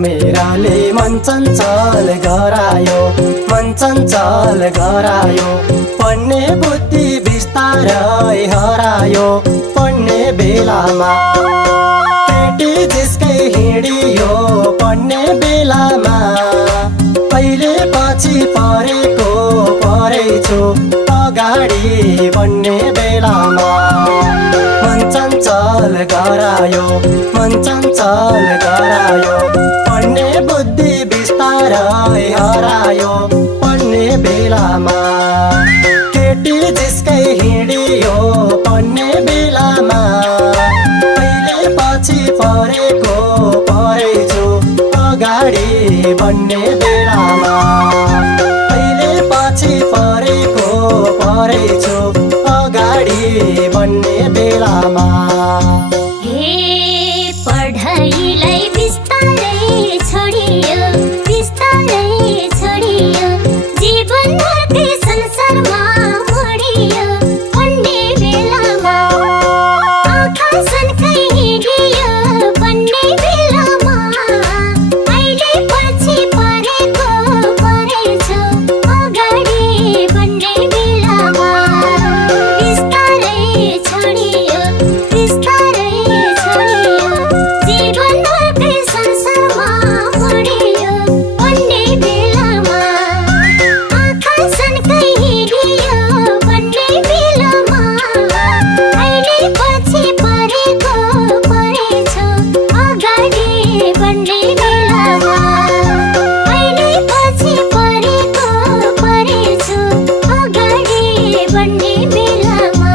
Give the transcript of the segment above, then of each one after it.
घुमेराले मन चञ्चल गरायो, मन चञ्चल गरायो। पढ्ने बुद्धि बिस्तारै हरायो, पढ्ने बेलामा केटी जिस्कै हिँडियो, पढ्ने बेलामा। पहिले पछि परेको परेछु, अगाडि बढ्ने बेलामा। मन चञ्चल गरायो, मन चञ्चल गरायो। पढ्ने बुद्धि बिस्तारै हरायो, पढ्ने बेलामा। केटी जिस्कै हिँडियो, पढ्ने बेलामा। पहिले पछि परेको परेछु, अगाडि बढ्ने बेलामा। पहिले पछि परेको परेछु, अगाडि बढ्ने बेलामा। हे पढाइलाई बिस्तारै छोडियो, बिस्तारै छोडियो। जीवनभरकै संसारमा मोडियो, पढ्ने बेलामा। आँखा सन्कै हिँडियो, पढ्ने बेलामा। अहिले पछि परेको परेछु, अगाडि बढ्ने बेलामा। बिस्तारै छोडियो, बिस्तारै छोडियो। जीवनभरकै संसारमा मोडियो, पढ्ने बेलामा। आँखा सन्कै हिँडियो, पढ्ने बेलामा। अहिले पछि परेको परेछु, अगाडि बढ्ने बेलामा। अहिले पछि परेको परेछु, अगाडि बढ्ने बेलामा।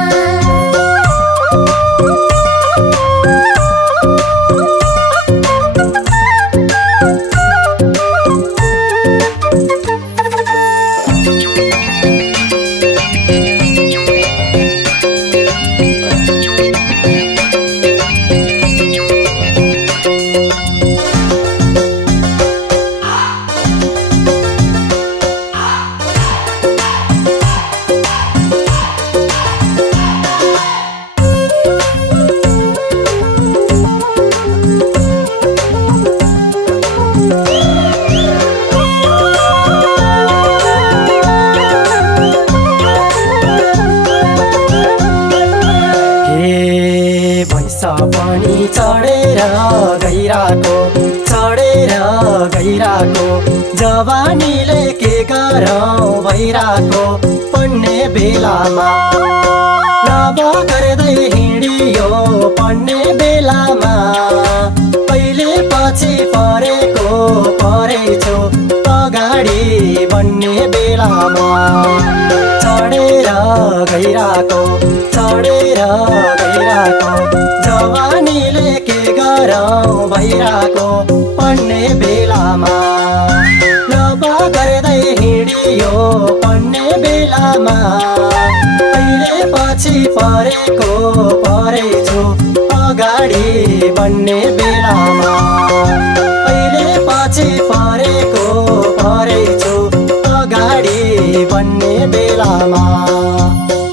पनि चढेर गइराको, चढेर गइराको। जवानीले के गरौँ भइराको, पढ्ने बेलामा। नभ गर्दै हिँडियो, पढ्ने बेलामा। पहिले पछि परेको परेछु, अगाडि बढ्ने बेलामा। चढेर गइराको, चढेर गइराको। जवानीले के गरौँ भइराको, पढ्ने बेलामा। लभ गर्दै हिँडियो, पढ्ने बेलामा। पहिले पछि परेको परेछु, अगाडि बढ्ने बेलामा। पहिले पछि परेको परेछु, अगाडि बढ्ने बेलामा।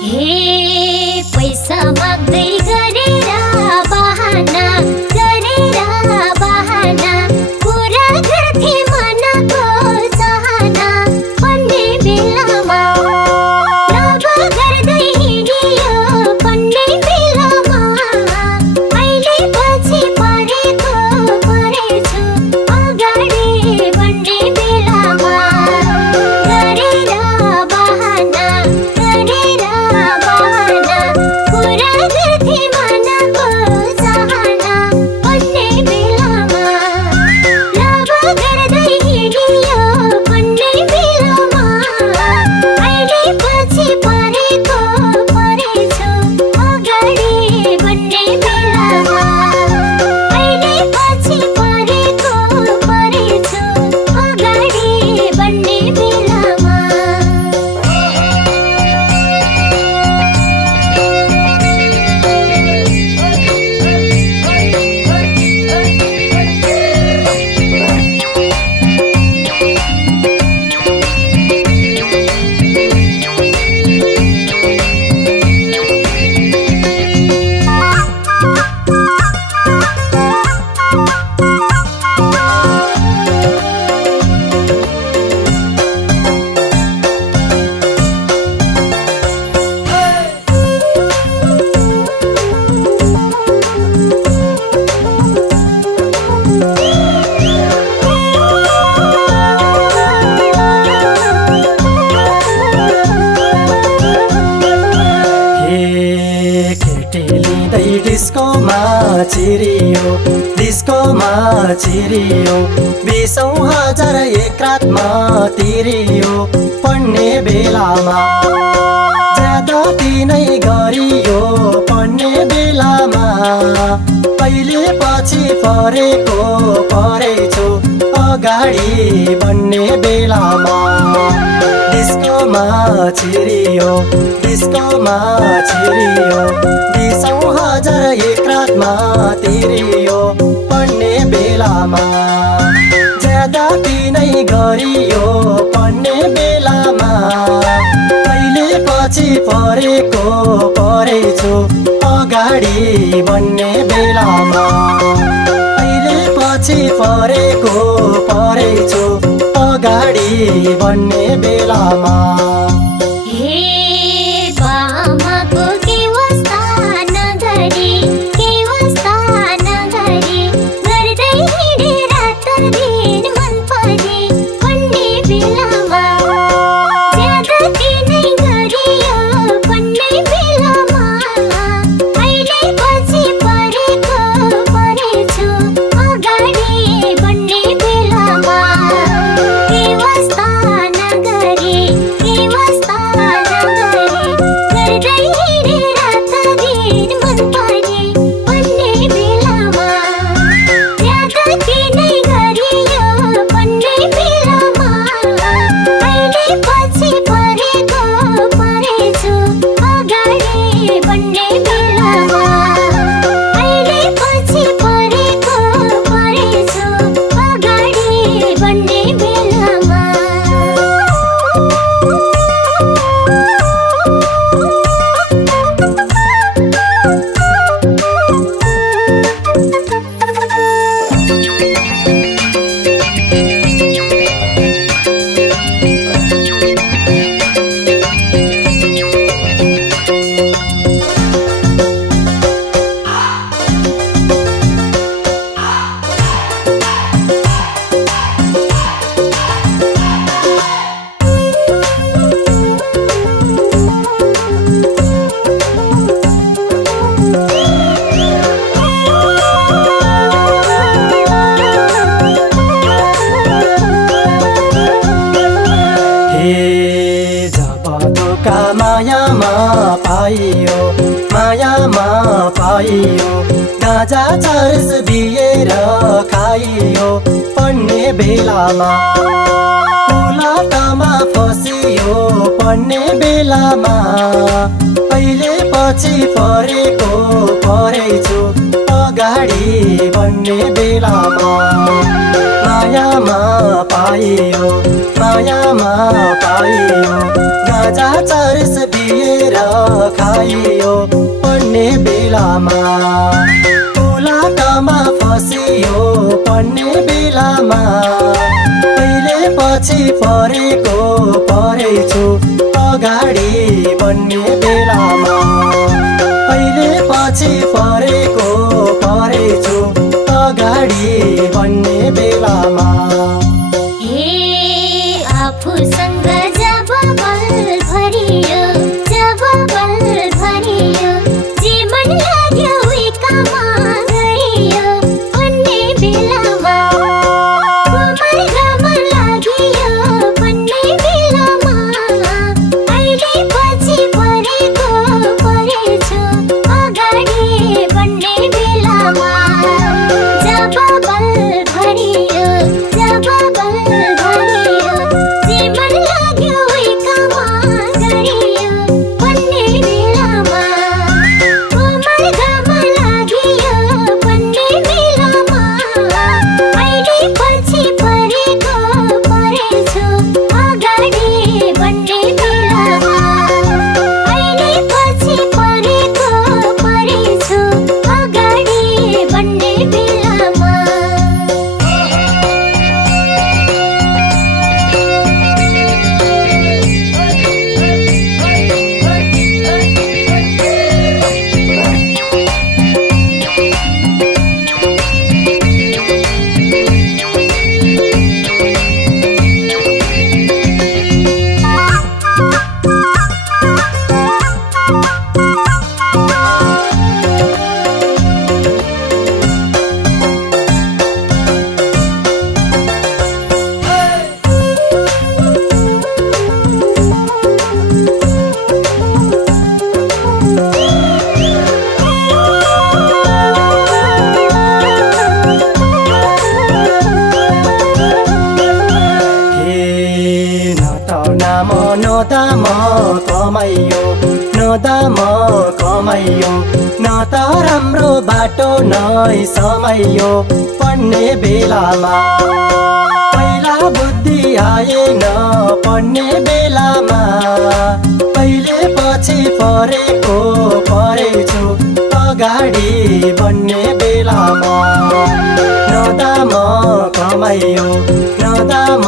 हे पैसा माग्दै गरेर बहाना, गरेर बहाना। पुरा गर्थे मनको चाहना, पढ्ने बेलामा। नभ गर्दै हिँडियो, पढ्ने बेलामा। अहिले पछि परेको परेछु, चिरियो 20,000 एक रातमा तिरियो पढ्ने बेलामा ज्यादा तिनै गरियो पढ्ने बेलामा कहिले पछि परेछु अगाडि बढ्ने बेलामा डिस्कोमा छिरियो 20,000 एक रातमा तिरियो पढ्ने बेलामा ज्यादा तिनै गरियो पढ्ने बेलामा कहिले पछि परेछु अगाडि बढ्ने बेलामा कहिले पछि परेछु अगाडि बढ्ने बेलामा मायामा पाइयो गाजा चर्स दिएर खाइयो पढ्ने बेलामा उलाटामा फसियो पढ्ने बेलामा कहिले पछि परेछु अगाडि बढ्ने बेलामा मायामा पाइयो गाजा चर्स दिएर खाइयो पढ्ने बेलामा उलाटामा फसियो पढ्ने बेलामा कहिले पछि परेछु अगाडि बढ्ने बेलामा कहिले पछि परेछु अगाडि बढ्ने बेलामा आफूसँग जब बल भरियो जे मन लाग्यो उही काम गरियो पढ्ने बेलामा घम लाग्यो पढ्ने बेलामा अहिले पछि परेछु अगाडि बढ्ने बेलामा जब बल भरियो दाम कमाइयो न त राम्रो बाटो नै समाइयो पढ्ने बेलामा पहिला बुद्धि आएन पढ्ने बेलामा पहिले पछि परेको परेछु अगाडि बढ्ने बेलामा न दाम कमाइयो न दाम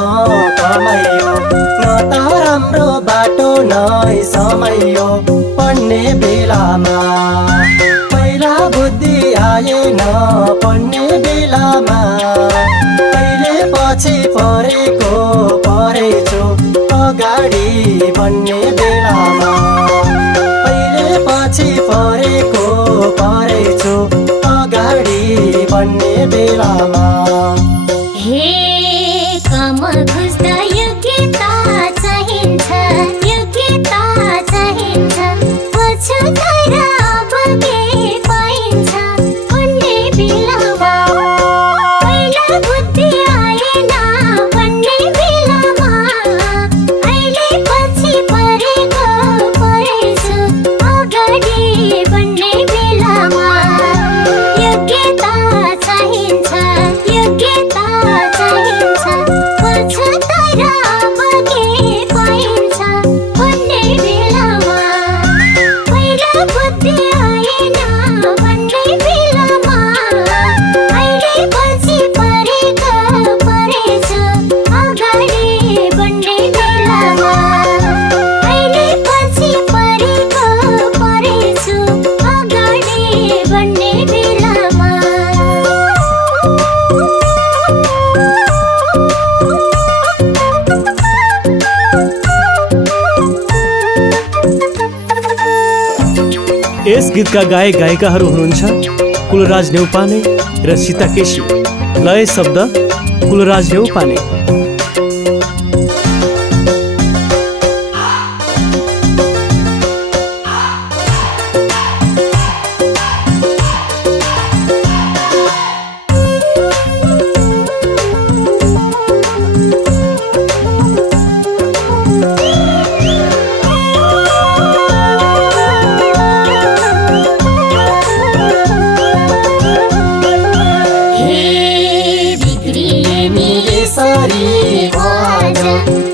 कमाइयो न त राम्रो बाटो नै समाइयो पढ्ने बेलामा पहिला बुद्धि आएन पढ्ने बेलामा पहिले पछि परेको परेछु अगाडि बढ्ने बेलामा पहिले पछि परेको परेछु अगाडि बढ्ने बेलामा हे काम खोज्दा योग्यता चाहिन्छ योग्यता चाहिन्छ पछुताएर अब के पाइन्छ पढ्ने बेलामा पहिला बुद्धि आएन पढ्ने बेलामा अहिले पछि परेको परेछु अगाडि बढ्ने बेलामा योग्यता चाहिन्छ योग्यता चाहिन्छ पछुताएर अब के पाइन्छ पढ्ने बेलामा पहिला बुद्धि आएन पढ्ने बेलामा अहिले पछि परेको परेछु अगाडि बढ्ने बेलामा अहिले पछि परेको परेछु अगाडि बढ्ने बेलामा यस गीतका गायक गायिकाहरू हुनुहुन्छ कुलराज नेउपाने र सीता केसी। लय शब्द कुलराज नेउपाने।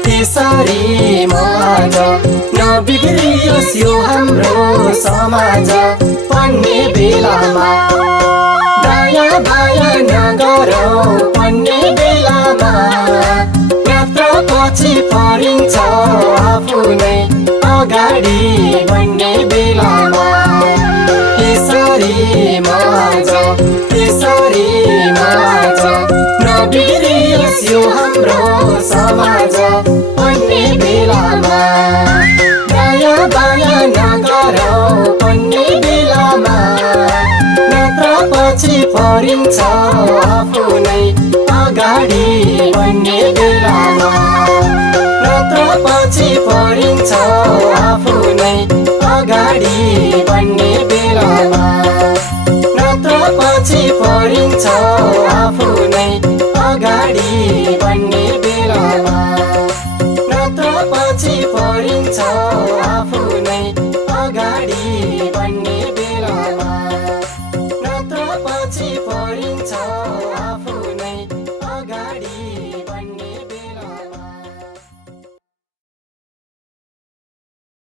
त्यसरी माझ नबिग्रियोस् यो हाम्रो समाज पढ्ने बेलामा दायाँ बायाँ नगरौँ पढ्ने बेलामा मात्र पछि परिन्छ आफू नै अगाडि बढ्ने बेलामा त्यसरी माझ नबिग्रियोस् यो हाम्रो समाज पढ्ने बेलामा दायाँ बायाँ नगरौँ पढ्ने बेलामा मात्र पछि परिन्छ आफू नै अगाडि बढ्ने बेलामा मात्र पछि परिन्छ आफू नै अगाडि बढ्ने बेलामा